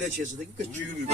leçesideki küçüğü gibi.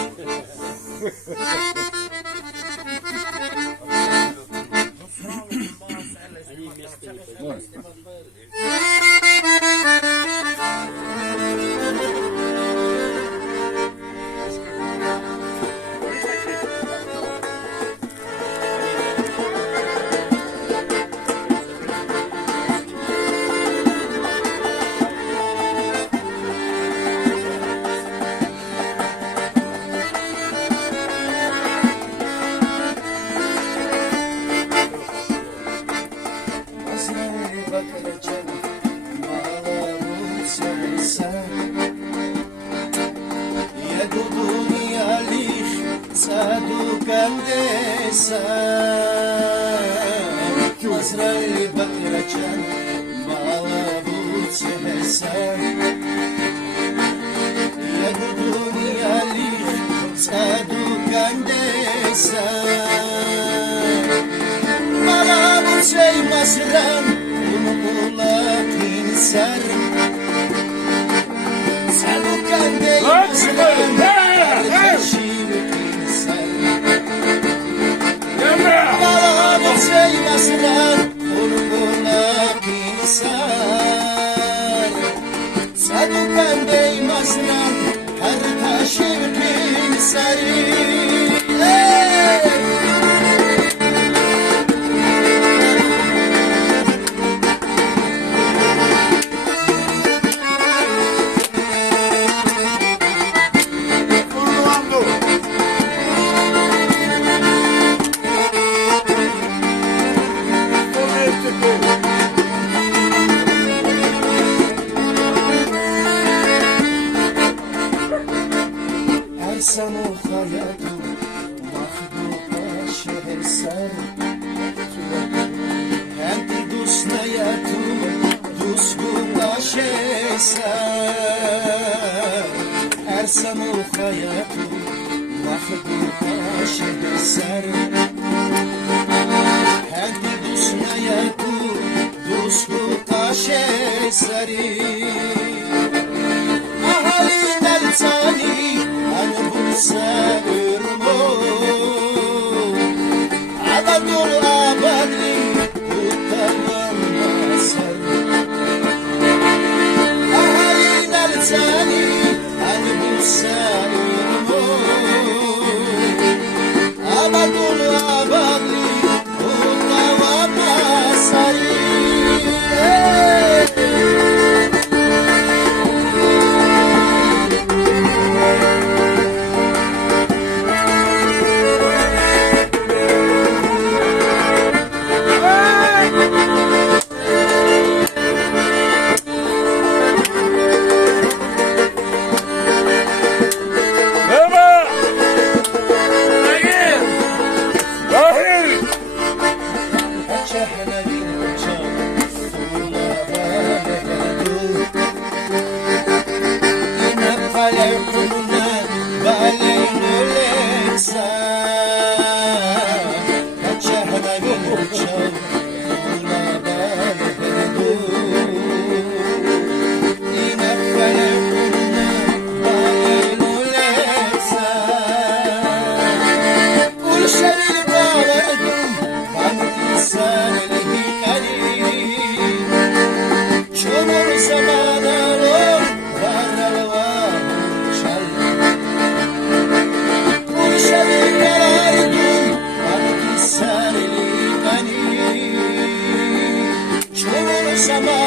Azrail bakracan mala buce hesa ya dunia li sadu kandesa mala buce masran umula kinsar sadu kandesa Masran, unuguna pinsar. Sadu kandey masran, her taşı pinsari. Ersanu hayatım mahbuba şehser hem de dostnayatım dostluğa şehser Ersanu hayatım mahbuba şehser hem de dostnayatım dostluğa şehser Ahalin el-tani Sa'urmo Adadul abadli Utamam masar Ahalin al-tani Albu sa'urmo Adadul abadli Utamam masar Sama